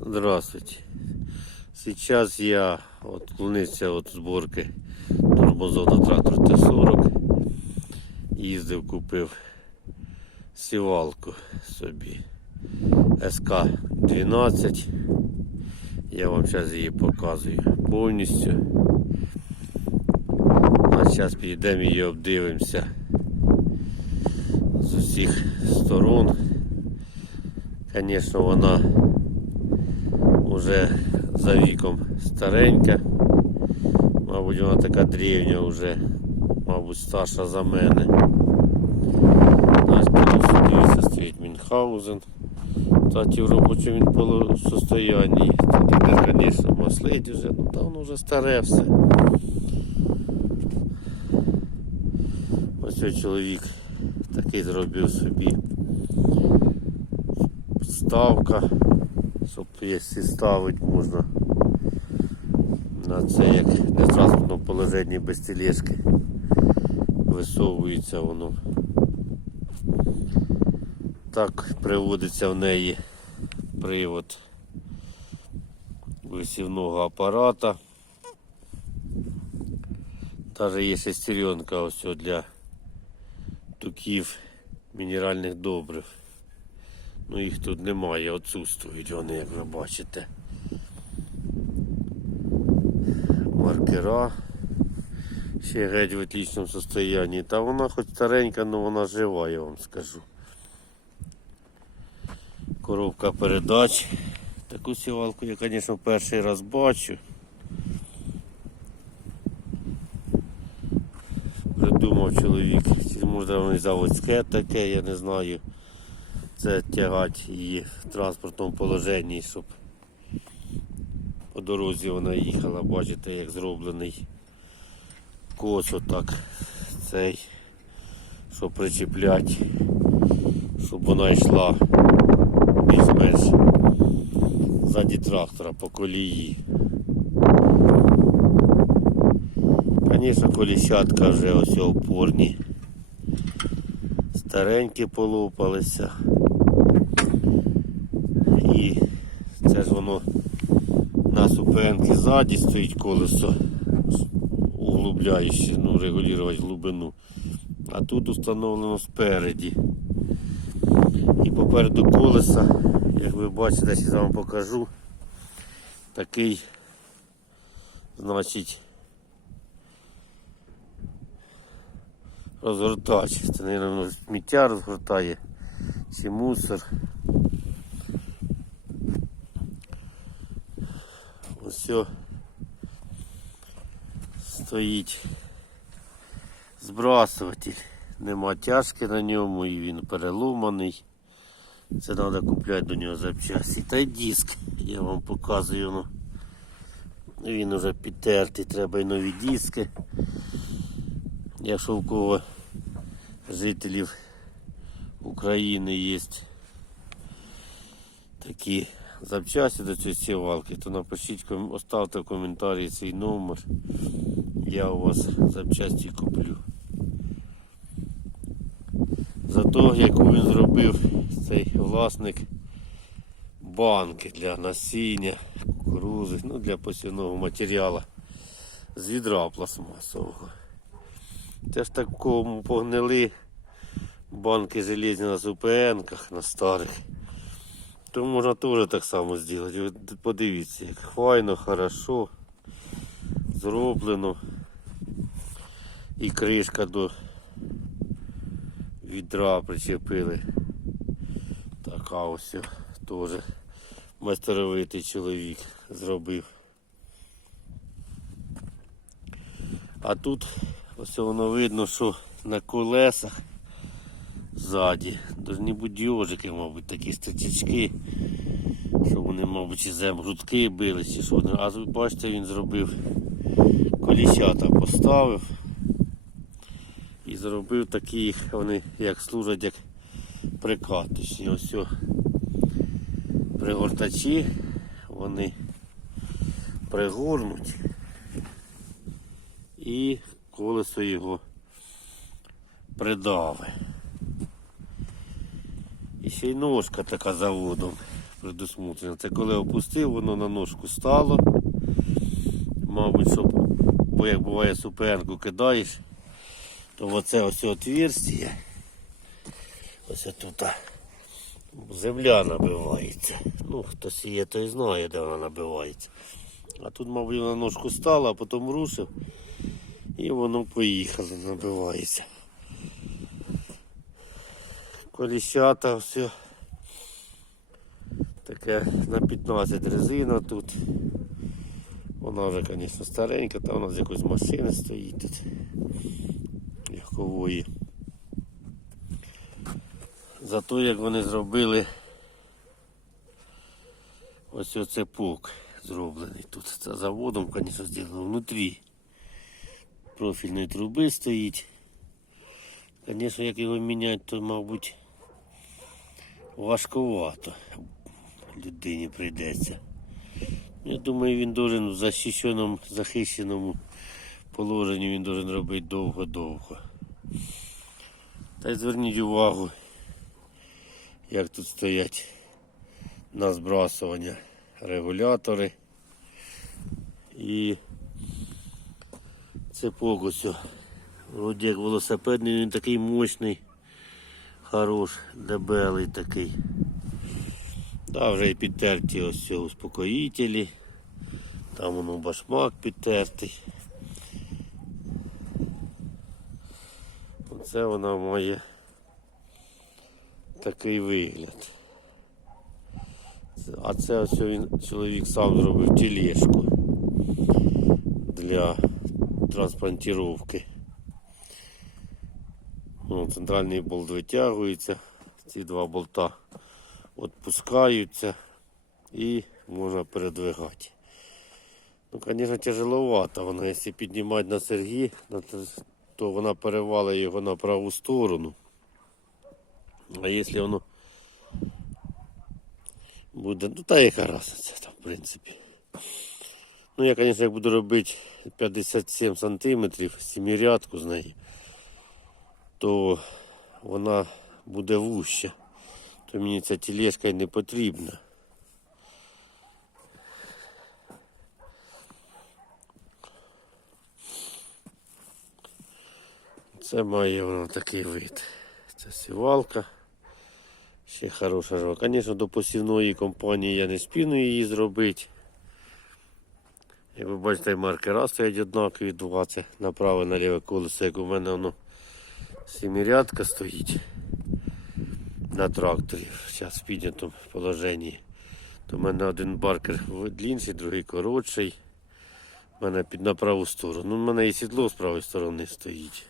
Здравствуйте. Сейчас я отклонився від зборки турбозона трактор Т-40. Їздив, купив сівалку собі СК-12. Я вам зараз її показую повністю. А зараз підійдемо її обдивимося з усіх сторон. Звісно, вона вже за віком старенька. Мабуть, вона така древня вже, мабуть, старша за мене. Дивіться, стоїть Мюнхгаузен. Кстати, в робочому він полу состоянні. Тут іде, звісно, маслить вже, ну там вже старе все. Ось цей чоловік такий зробив собі ставка, щоб якщо ставити можна на це як на транспортному положенні без тележки висовується воно. Так приводиться в неї привод висівного апарата. Даже є шестеренка ось для туків мінеральних добрив. Ну їх тут немає, відсутствують вони, як ви бачите. Маркера ще геть в отличному состоянні. Та вона хоч старенька, але вона жива, я вам скажу. Коробка передач. Таку сівалку я, звісно, перший раз бачу. Придумав чоловік, чи може воно заводське таке, я не знаю. Це тягати її в транспортному положенні, щоб по дорозі вона їхала, бачите, як зроблений кос отак цей, щоб причіпляти, щоб вона йшла більш-менш ззаді трактора по колії. Звісно, коліщатка вже ось опорні. Старенькі полопалися. І це ж воно на супенки ззаді стоїть колесо углубляюче, ну, регулювати глибину. А тут установлено спереді. І попереду колеса, як ви бачите, я вам покажу, такий, значить, розгортач. Це, мабуть, сміття розгортає чи мусор. Ось стоїть збрасуватель. Нема тяжки на ньому і він переломаний. Це треба купляти до нього запчасті. Та й диск, я вам показую. Ну. Він вже підтертий, треба й нові диски. Якщо в кого жителів України є такі запчасті до цієї сівалки, то напишіть, оставте в коментарі свій номер. Я у вас запчасті куплю. Зато яку він зробив цей власник банки для насіння, кукурузи, ну для посівного матеріалу з відра пластмасового. Це ж такому погнили банки железні на ЗУПНках, на старих. То можна теж так само зробити. Подивіться, як файно, хорошо зроблено. І кришка до відра причепили. Така ось теж майстеровитий чоловік зробив. А тут ось воно видно, що на колесах ззаді повинні бути йожики, мабуть, такі статічки, щоб вони, мабуть, і земгрудки били, чи що. А бачите, він зробив коліщата поставив і зробив такі, вони як служать як прикаточні. Ось о, пригортачі, вони пригорнуть і колесо його придави. І ще й ножка така заводом предусмотрено. Це коли опустив, воно на ножку стало. Мабуть, щоб, бо як буває супенку кидаєш, то оце ось отверстие, ось тут земля набивається. Ну, хто сіє, той знає, де вона набивається. А тут, мабуть, на ножку стала, а потім рушив. І воно поїхало, набивається. Коліщата, все. Таке на 15 резина тут. Вона вже, звісно, старенька, та вона з якоїсь машини стоїть тут. Легкової. Зато як вони зробили ось оце пук зроблений тут. Це заводом, звісно, зроблено внутрі профільної труби стоїть. Звісно, як його міняти, то, мабуть, важкувато людині прийдеться. Я думаю, він должен в захищеному, захищеному положенні він должен робити довго-довго. Та й зверніть увагу, як тут стоять на збрасування регулятори і цепок ось. о. Вроді як велосипедний, він такий мощний, хорош, дебелий такий. Да, вже і підтерті ось ці успокоїтелі. Там воно башмак підтертий. Оце вона має такий вигляд. А це ось він чоловік сам зробив тележку для транспортировки. Ну, центральний болт витягується, ці два болта відпускаються і можна передвигати. Ну, звісно, тяжеловато вона, якщо піднімати на сергі, то вона перевалить його на праву сторону. А якщо воно буде, ну та яка разниця там, в принципі. Ну, я, звісно, як буду робити 57 сантиметрів, сімірядку з неї, то вона буде вуща. То мені ця тележка й не потрібна. Це має воно такий вид. Це сівалка. Ще хороша жива. Звісно, до посівної компанії я не співну її зробити. Як ви бачите, маркера стоять однакові, два це направо на ліве колесо, як у мене воно сімірядка стоїть на тракторі. Зараз в піднятому положенні. То в мене один баркер длінший, другий коротший. У мене на праву сторону. Ну, У мене і сідло з правої сторони стоїть.